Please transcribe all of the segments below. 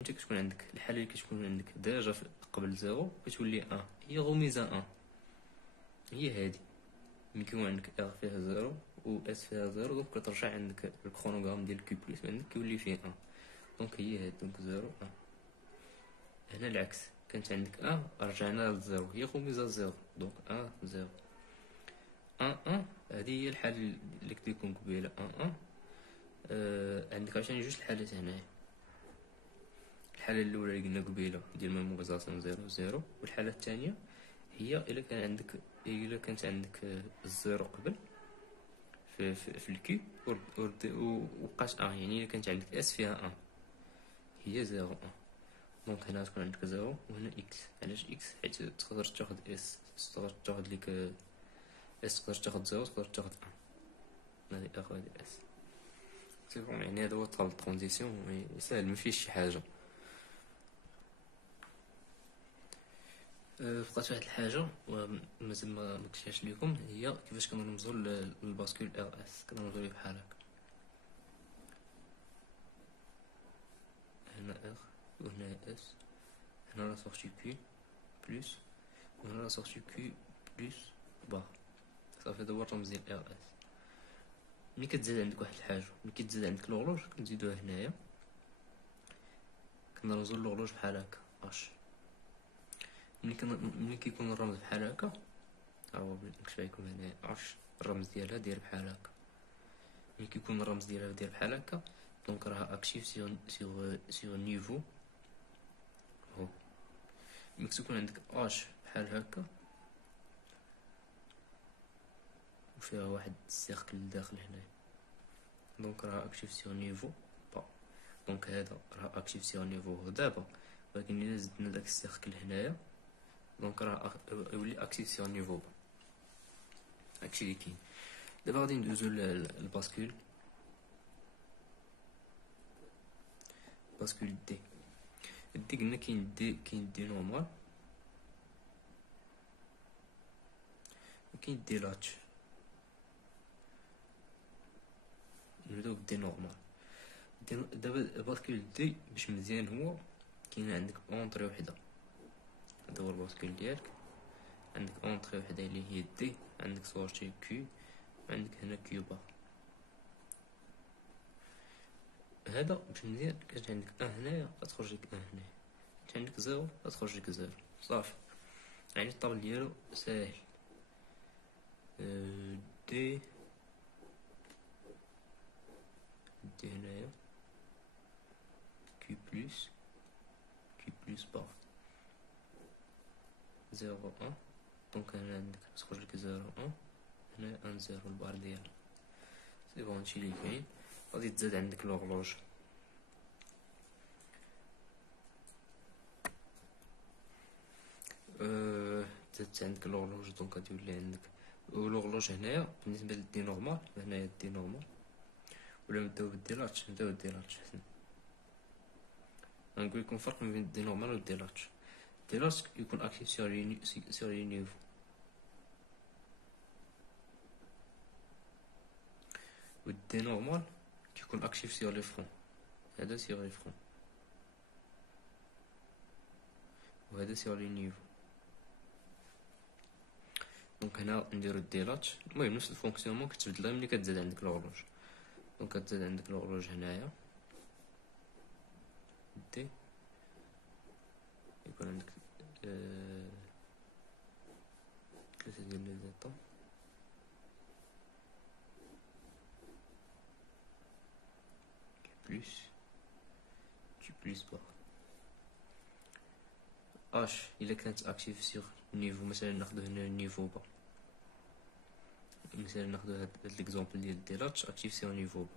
انت كتكون عندك الحاله اللي كتكون عندك ديجا قبل زيرو كتولي ان، هي غميزه ان، هي هادي. ملي كيكون عندك ار فيها زيرو و اس فيها زيرو، دونك كترجع عندك الكرونوغرام ديال كيو بلس عندك كيولي فيه ان. دونك هي هادي، دونك زيرو ان. هنا العكس، كانت عندك ان رجعنا للزيرو، هي غميزه زيرو، دونك ان زيرو ان ان. هادي هي الحاله اللي كنت لكم قبيله ان ان. عندك عشان جوج الحالات هنايا. الحالة الأولى اللي قلنا قبيلة ديال ميموريزاسيون زيرو زيرو، والحالة الثانية هي إلا كانت عندك الزيرو قبل في الكيو وبقات ان، يعني إلا كانت عندك اس فيها ان هي زيرو ان. دونك هنا تكون عندك زيرو وهنا اكس. علاش اكس؟ حيت تقدر تاخد اس، تقدر تاخد ليك اس، تقدر تاخد زيرو، تقدر تاخد ان. هادي اخو هادي اس. سي بون، يعني هذا هو طال الترانزيسيون، ساهل مفيهش شي حاجة. بقات واحد الحاجه ومازال ما قلتهاش لكم، هي كيفاش كنرمزوا للباسكول ار اس. كنرمزوا ليه بحال هكا، هنا ار وهنا اس، هنا لا سورتي كيو بلس وهنا لا سورتي كيو بلس بار. صافي هذا هو الرمز ديال ار اس. ملي كتزاد عندك واحد الحاجه، ملي كتزاد عندك الغلوج كنزيدوها هنايا، كنرمزوا للغلوج بحال هكا اش. ملي كيكون الرمز بحال هكا، ها هو نكتب لكم هنايا اش، الرمز ديالها داير بحال هكا. ملي كيكون الرمز ديالها داير بحال هكا، دونك راه اكتيف سيغ نيفو هو. ملي كتكون عندك اش بحال هكا وفيها واحد السيركل لداخل هنايا، دونك راه اكتيف سيغ نيفو با. دونك هذا راه اكتيف سيغ نيفو هو دابا، ولكن الا زدنا داك السيركل هنايا دونك راه يولي اكتيف سيغ نيفو با. هادشي اللي كاين. دابا غادي ندوزو للباسكول. باسكول دي، دي قلنا كاين دي نورمال وكاين دي لاتش. نبداو بدي نورمال. دابا باسكول دي باش مزيان هو كاين عندك اونطري وحده، هذا هو الباسكول ديالك. عندك اونطري وحده اللي هي دي، عندك سورتي كيو، عندك هنا كيو بار. هذا باش مزيان كانت عندك ان هنايا غتخرج لك ان هنايا، كانت عندك زيرو غتخرج لك زيرو. صافي، يعني الطابل ديالو ساهل. دي هنايا كيو بلس بار زيرو ان. دونك هنا عندك تخرج لك زيرو ان، هنا ان زيرو البار ديالها. سي بون، هادشي اللي كاين. غادي تزاد عندك لوغلوج. زادت عندك لوغلوج، دونك غادي يولي عندك لوغلوج هنايا بالنسبه للدي نورمال. هنايا دي نورمال، ولا نبداو بالديلاتش حسن. غنقول لكم الفرق ما بين الدي نورمال والديلاتش. الديلاتش يكون اكتيف سيغ لي نيفو، والدي نورمال كيكون اكتيف سيغ لي فرون. هذا سيغ لي فرون وهذا سيغ لي نيفو. دونك هنا نديرو الديلاتش. المهم نفس الفونكسيونمون كتبدلها ملي كتزاد عندك لوغلوج. دونك كتزاد عندك لوغلوج هنايا دي، يكون عندك 3 ديال لي زيطا كي بلس بار اش. الا كانت اكتيف سيغ نيفو، مثلا ناخدو هنا نيفو با، مثلا ناخدو هاد ليكزومبل ديال ديلاتش اكتيف سيغ نيفو با.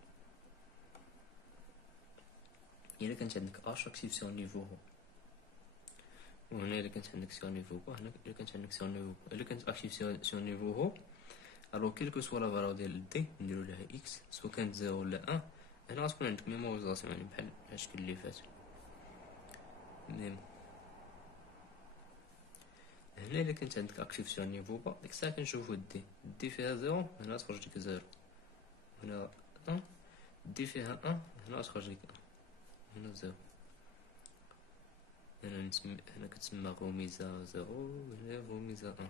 الا كانت عندك اش اكتيف سيغ نيفو هو، وهنا الا كانت عندك سيغ نيفو با، هنا الا كانت عندك سيغ نيفو با. الا كانت اكتيف سيغ نيفو هو، الو كيلكو سوا لا فالور ديال دي نديرو لها اكس، سوا كانت زيرو ولا ان. هنا غتكون عندك ميموريزاسيون، يعني بحال الشكل اللي فات. ميم هنا الا كانت عندك اكتيف سيغ نيفو با، ديك الساعه كنشوفو دي فيها زيرو، هنا تخرج لك زيرو، هنا ان. دي فيها ان، هنا تخرج لك ان، هنا زيرو. هنا كتسمى غميزة زيرو، وهنا غميزة ان.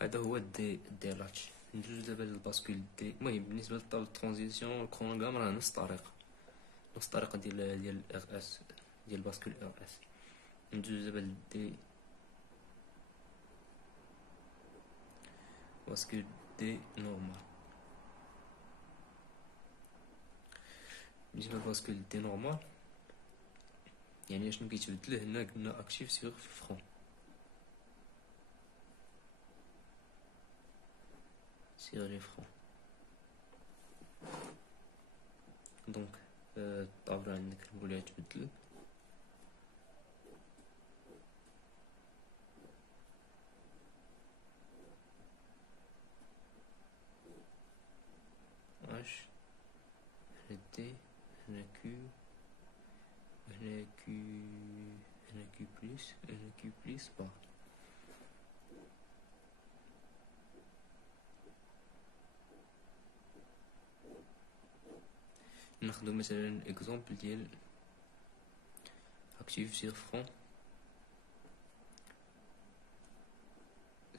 هذا هو دي لاتش. ندوزو دابا للباسكول دي. المهم بالنسبة للطابلة الترانزيسيون الكرونوغرام راه نفس الطريقة ديال ار اس، ديال باسكول ار اس. ندوزو دابا لدي باسكول دي نورمال. بالنسبة للباسكول دي نورمال يعني اشنو كيتبدل هنا؟ قلنا اكتيف سيغ فرون. سيغ لي فرون. دونك الطابلة عندك الأولى تبدل. اش هنا دي، هنا كيو، هنا كيو، هنا كيو بليس، هنا كيو بليس بار. ناخدو مثلا اكزومبل ديال اكتيف سيغ فرون،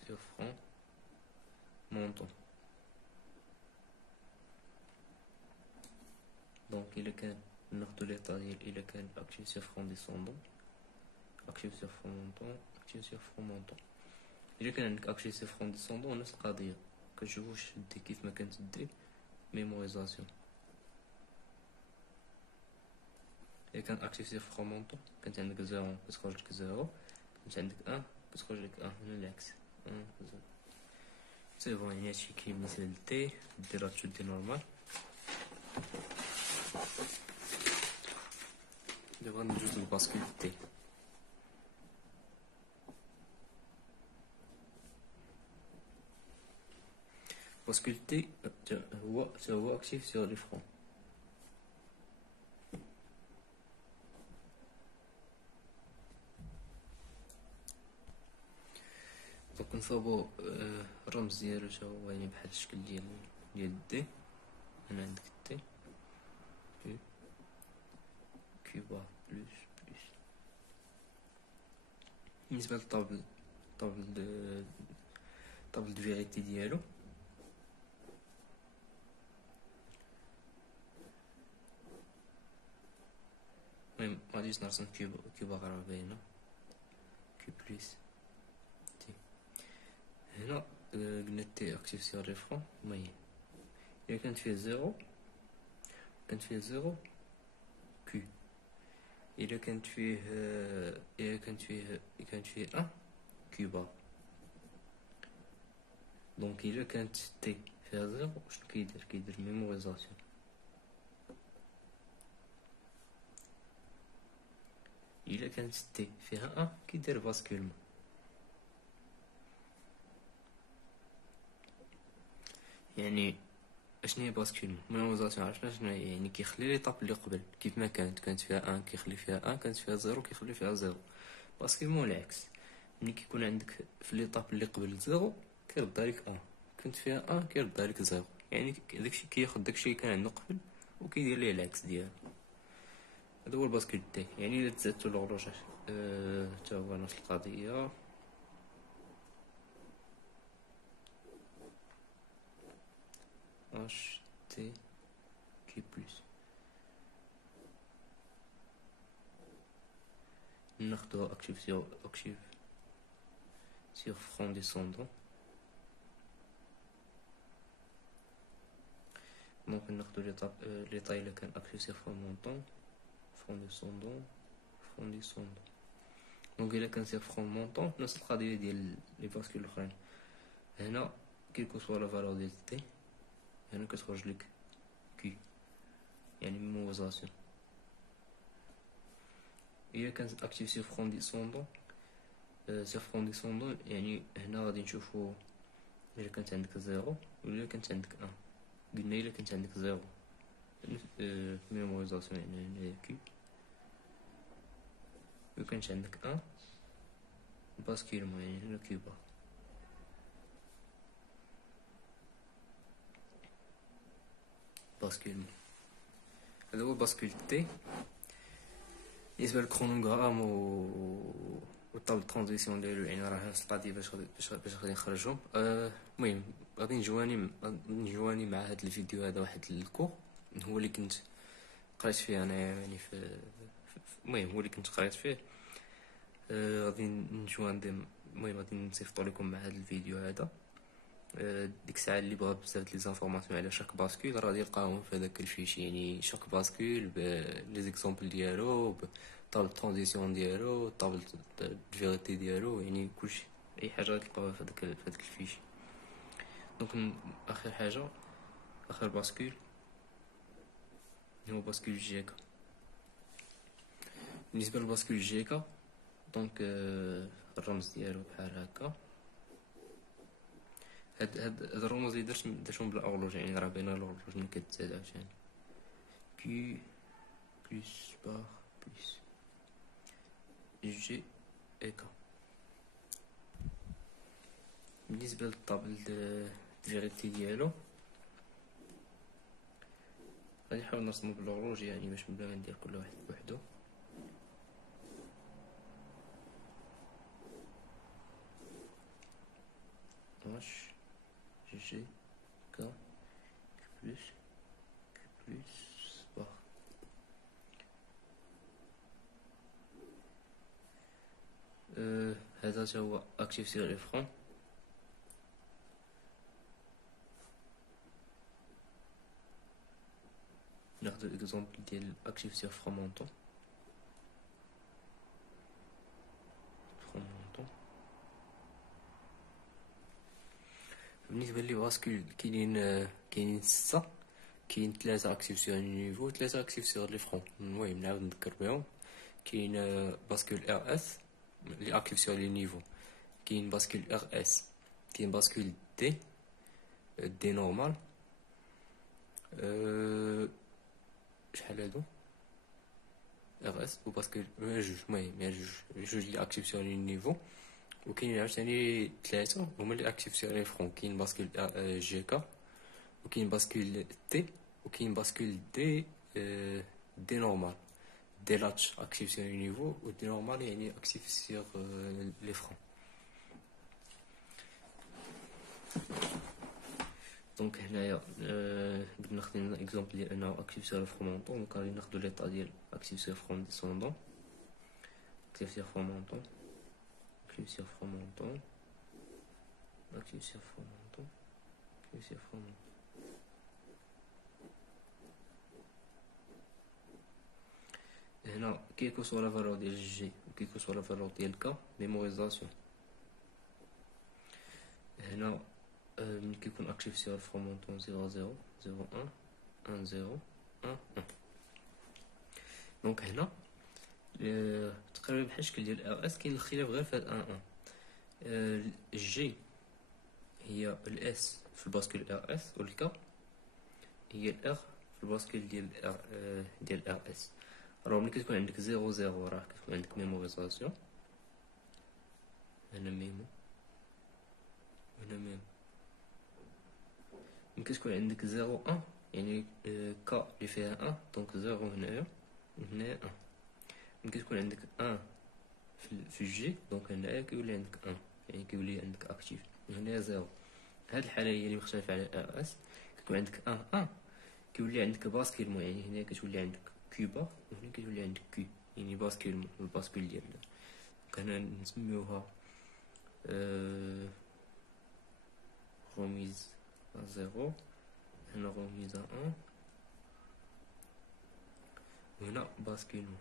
سيغ فرون مونطون. دونك إلا كان ناخدو ليطا ديال إلا كان اكتيف سيغ فرون ديسوندون، اكتيف سيغ فرون مونطون، اكتيف سيغ فرون مونطون. إلا كان عندك اكتيف سيغ فرون ديسوندون نفس القضية، كنشوفو واش دي كيف ما كانت دي ميموريزاسيون. إلا كان اكتيف سيغ فرون مونطون كانت عندك زيرو كتخرج لك زيرو، كانت عندك ان كتخرج لك ان. هنا العكس، ان زيرو. سي بون، يعني هادشي كاين بالنسبة لدي راتشو دي نورمال. دابا ندوز للباسكول دي. باسكول دي هو اكتيف سيغ لي فرون. دونك نصاوبو الرمز ديالو تا هو يعني بحال الشكل ديال دي. هنا عندك دي كيو بار بلوس. بالنسبة للطابل طابل دو فيريتي ديالو، المهم مغاديش نرسم كيو بار راه باينة كيو بليس تي. هنا قلنا تي اكتيف سيغ لي فرون. المهم إلا كانت فيه زيرو كيو. إلا كانت فيه ان كيو بار. دونك إلا كانت تي فيها زيرو شنو كيدير ميموريزاسيون. إلا كانت تي فيها ان كيدير باسكولمون. يعني اشنو هي باسكولمون؟ ميموريزاسيون عرفنا شنو هي، يعني كيخلي لي طاب اللي قبل كيف ما كانت فيها ان كيخلي فيها ان، كانت فيها زيرو كيخلي فيها زيرو. باسكولمون العكس، ملي كيكون عندك في لي طاب اللي قبل زيرو كيرد لك ان، كنت فيها ان كيرد لك زيرو. يعني داكشي كياخد داكشي اللي كان عنده قبل وكيدير ليه العكس ديالو. هذا هو الباسكول دي. يعني الا تزادتو الهورلوج تا هو نفس القضية. اش تي كي بلس. ناخدو اكتيف سيغ فرون ديسوندون. ممكن ناخدو لي طاي إلا كان اكتيف سيغ فرون مونطون، فرون ديسوندون. دونك إلا كان سيغ فرون مونطون نفس القضية ديال لي باسكول الأخرين. هنا كيلكو سوا لا فالور ديال تي هنا كتخرج لك كي، يعني ميموريزاسيون. إلا كان اكتيف سيغ فرون ديسوندون يعني هنا غادي نشوفو إلا كانت عندك زيرو ولا كانت عندك ان. قلنا إلا كانت عندك زيرو ميموريزاسيون يعني هنا كي، و كانت عندك ان باسكولمون يعني هنا كي بار. باسكولمون هذا هو باسكول تي. بالنسبه للكرونوغرام والطابل ترانزيسيون ديالو، يعني راه نفس القضيه باش غادي نخرجهم. المهم غادي نجواني مع هذا الفيديو هذا واحد الكور هو اللي كنت قريت فيه انا، يعني المهم هو اللي كنت قريت فيه. غادي المهم غادي نصيفطو لكم مع هذا الفيديو هذا. ديك الساعه اللي بغى بزاف لي زانفورماسيون على شاك باسكول راه يلقاهم في هذاك الفيشي، يعني شاك باسكول لي زيكزامبل ديالو، طابل ترانزيسيون ديالو، طابل فيريتي ديالو، يعني كلشي اي حاجه تلقاوها في هذاك الفيشي. دونك اخر حاجه، اخر باسكول هو باسكول جيكا. بالنسبه للباسكول جيكا دونك الرمز ديالو بحال هكا. هاد الرموز اللي درتهم بالاورلوج، يعني راه باينه الاورلوج ملي كتزاد عاوتاني كي بلس بار بلس جي ايكا. بالنسبه للطابل فيريتي ديالو غادي نحاول نرسمو بالاورلوج، يعني باش بلا ما ندير كل واحد بوحدو. واش جي كا بلس بار. هذا هو اكتيف سير لي فرون. ناخذ الاكزومبل ديال اكتيف سير فرونمونطون. بالنسبه لي باسكول كاينين 6. كاين 3 اكتيف سير لي نيفو، 3 اكتيف سير لي فرون. المهم نعاود نذكر بهم. كاين باسكول ار اس اللي اكتيف سير لي نيفو، كاين باسكول ار اس، كاين باسكول دي نورمال. شحال هادو ار اس وباسكول جوج، المهم جوج اللي اكتيف سير لي نيفو. وكاين عاوتاني 3 هما اللي اكتيف سير لي فرون. كاين باسكول جي كا، وكاين باسكول تي، وكاين باسكول دي نورمال. دي لاتش اكتيف سير لي نيفو، و دي نورمال يعني اكتيف سير لي فرون. دونك هنايا قد ناخذ اكزومبل ديال انه اكتيف سير فرونمونطون. دونك غادي ناخذ ليطا ديال اكتيف سير فرون ديسوندون، اكتيف سير فرونمونطون، اكتيف سير فرونمونطون، اكتيف سير فرونمونطون، اكتيف سير فرونمونطون. هنا كيكو سوا لا فالور ديال جي وكيكو سوا لا فالور ديال كا ميموريزاسيون. هنا ملي كيكون اكتيف سير فرونمونطون 0 0 0 1 1 0 1 1. دونك هنا تقريبا بحال الشكل ديال ار اس، كاين الاختلاف غير في هاد 1 1. الجي هي الاس في الباسكول ار اس، والكا هي الار في الباسكول ديال ار اس. راه ملي كتكون عندك 0 0 راه كتكون عندك ميموريزاسيون. هنا ميمو، هنا ميمو. ملي كتكون عندك 0 1 يعني كا اللي فيها 1 دونك 0 هنايا وهنايا 1. ملي كتكون عندك 1 في الجي دونك هنايا كيولي عندك 1، يعني كيولي عندك اكتيف. وهنايا 0. هاد الحاله هي اللي مختلفه على ار اس. كيكون عندك 1 1 كيولي عندك باسكيلمون، يعني هنا كتولي عندك كيوبا وهنا كتولي عندك كي، يعني باسكيلمون الباسكول ديالنا. هنا نسميوها روميز 0، هنا روميز 1، وهنا باسكيلمون.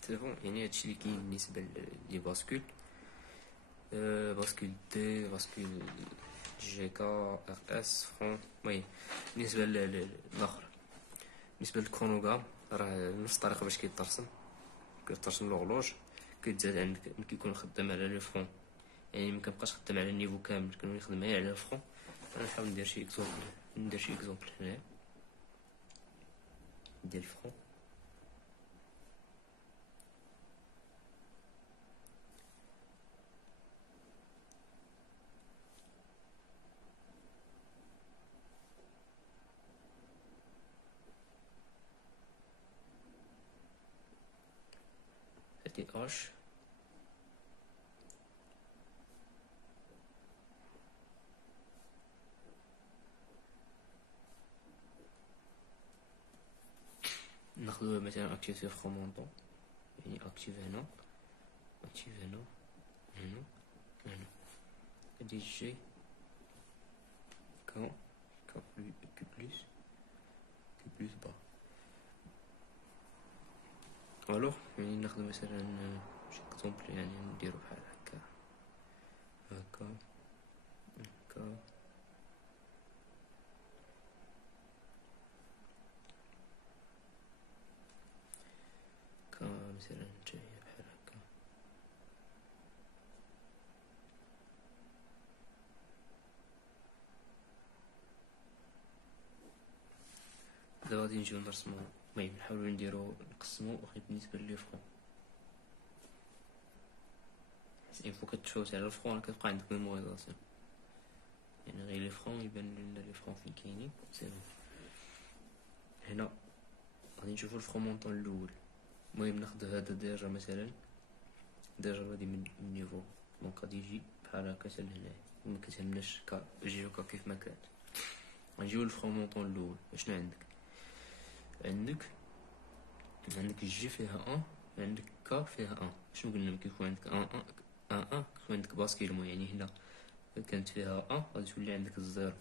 سي بون، يعني هادشي اللي كاين بالنسبه لي باسكول. باسكول دي، باسكول جي كا، ار اس، فرون. المهم بالنسبه للاخر، بالنسبه للكرونوغرام راه نفس الطريقه باش كيترسم لوغلوج. كيتزاد عندك ملي كيكون خدام على لي فرون، يعني مكنبقاش خدام على النيفو كامل، كنولي نخدم غير على الفرون. انا نحاول ندير شي اكزومبل هنايا ديال الفرون. تعطي اش ناخدو مثلا اكتيف في فرومونطون، يعني اكتيف هنا، اكتيف هنا، هنا، هنا، هادي جي كا كو بلوس با. الوغ يعني ناخدو مثلا شي اكزومبل، يعني نديرو بحال هكا هكا هكا، كا مثلا جاية بحال هكا. دابا غادي نجيو نرسمو، المهم نحاولو نديرو نقسمو غير بالنسبة لي فرون، حيت إن فوا كتشوت على الفرون كتبقى عندك ميموريزاسيون، يعني غير لي فرون يبان لنا لي فرون فين كاينين. سي هنا غادي نشوفو الفرون مونطون الاول. المهم ناخدو هذا ديجا مثلا، ديجا غادي من نيفو، دونك غادي يجي بحال هكا حتى لهنايا، مكتهمناش جي هكا كيف ما كانت. غنجيو للفرون مونطون الاول. شنو عندك جي فيها ان، عندك كا فيها ان. شنو قلنا؟ كيكون عندك ان كيكون عندك باسكيلمون، يعني هنا كانت فيها ان غادي تولي عندك الزيرو،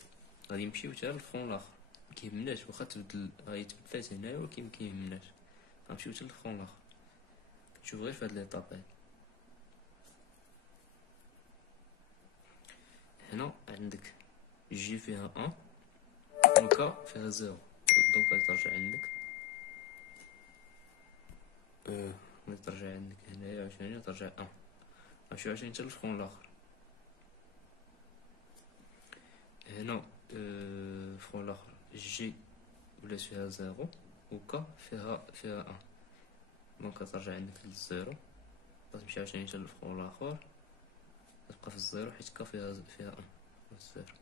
غادي نمشيو حتى للفرون الاخر. مكيهمناش واخا تبدل، غادي تبدلات هنايا ولكن مكيهمناش، غنمشيو حتى للفرون الاخر. كتشوف غير في هاد ليطاب هادي. هنا عندك جي فيها ان وكا فيها زيرو، دونك غادي ترجع عندك غادي ترجع عندك هنايا 20 ترجع ان، نمشيو 20 حتى للفرون الاخر. هنا الفرون الاخر جي ولات فيها زيرو وكا فيها ان، دونك غترجع عندك للزيرو، غتمشي 20 حتى للفرون الاخر، غتبقى في الزيرو حيت كا فيها ان الزيرو.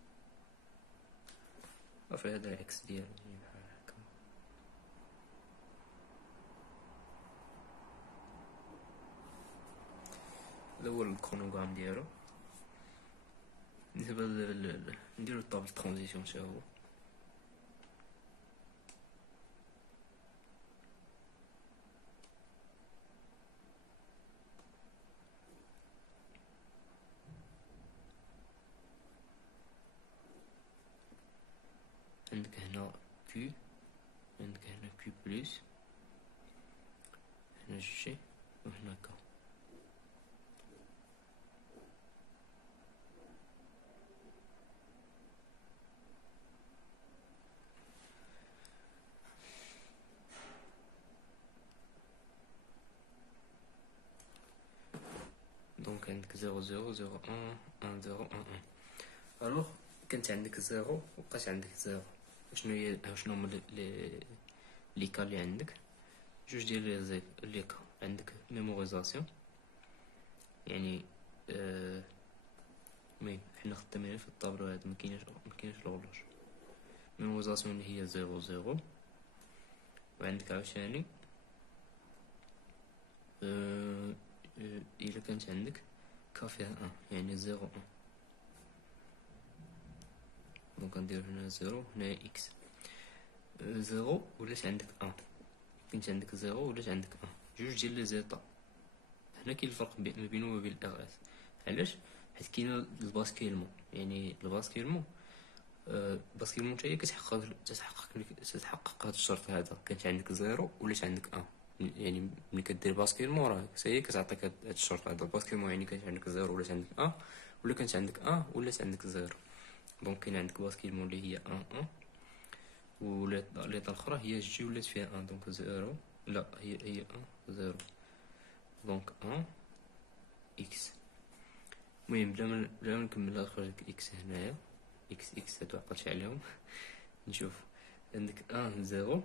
وفي هذا العكس ديالو بحال هكا. هذا هو الكرونوغرام ديالو. بالنسبة نديرو الطابل ترانزيسيون تا هو. عندك هنا كيو، عندك هنا كيو بلس، هنا جي وهنا كا. دونك عندك 0 0 0 1 1 0 1 1. الوغ كانت عندك 0 وبقات عندك 0. شنو هما لي كا اللي عندك؟ جوج ديال لي كا. عندك ميموريزاسيون، يعني المهم حنا خدامين في الطابلو هذا، مكايناش الغلوش. ميموريزاسيون اللي هي 0 0، وعندك عاوتاني الا كانت عندك كا فيها ان، يعني 0 1. دونك غندير هنا 0 هنا اكس. 0 ولات عندك ان، كنت عندك 0 ولات عندك ان، جوج ديال لي زيطا. هنا كاين الفرق ما بينه وما بين الار اس. علاش؟ حيت كاين الباسكيلمون، يعني الباسكيلمون الباسكيلمون حتى هي تتحقق هذا الشرط هذا. كانت عندك 0 ولات عندك ان، يعني ملي كدير باسكيلمون راه هي كتعطيك هذا الشرط هذا. الباسكيلمون يعني كانت عندك 0 ولات عندك ان، ولا كانت عندك ان ولات عندك 0. دونك كاين عندك باسكيلمون اللي هي ان ان، ولات ليطا الاخرى هي جي ولات فيها ان، دونك 0 لا هي ان 0، دونك ان اكس. المهم بلا ما نكمل نخرج اكس هنايا، اكس هادو عقلتش عليهم. نشوف عندك ان 0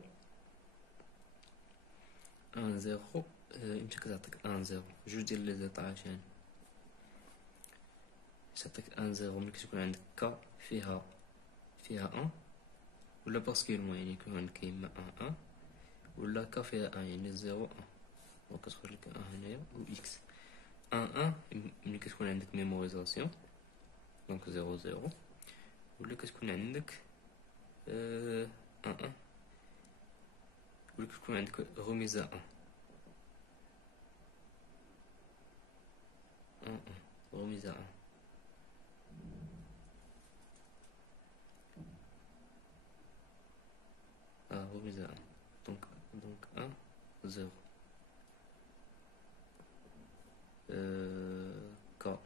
ان 0 امتى كتعطيك ان 0 جوج ديال لي زيطا عشان تعطيك ان 0 ملي كتكون عندك كا فيها ان، ولا باسكيلمون يعني يكون عندك اما ان ان، ولا كا فيها ان يعني 0 1. دونك كتخرج لك ان هنايا و اكس ان ملي كتكون عندك ميموريزاسيون دونك 0 ولا كتكون عندك ان ولا كتكون عندك غميزة ان غميزة غميزة دونك ان 0 كا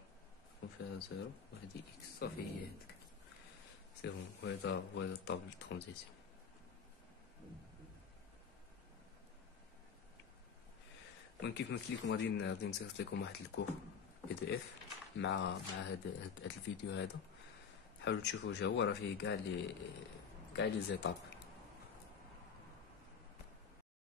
يكون فيها 0 وهذه اكس صافي هي هاديك سي بون. وهذا هو الطابل ترانزيسيون. المهم كيف مثل لكم غادي نصيفط لكم واحد الكور بي دي اف مع هاد الفيديو هذا. حاولوا تشوفوا جا هو راه فيه كاع لي زيتاب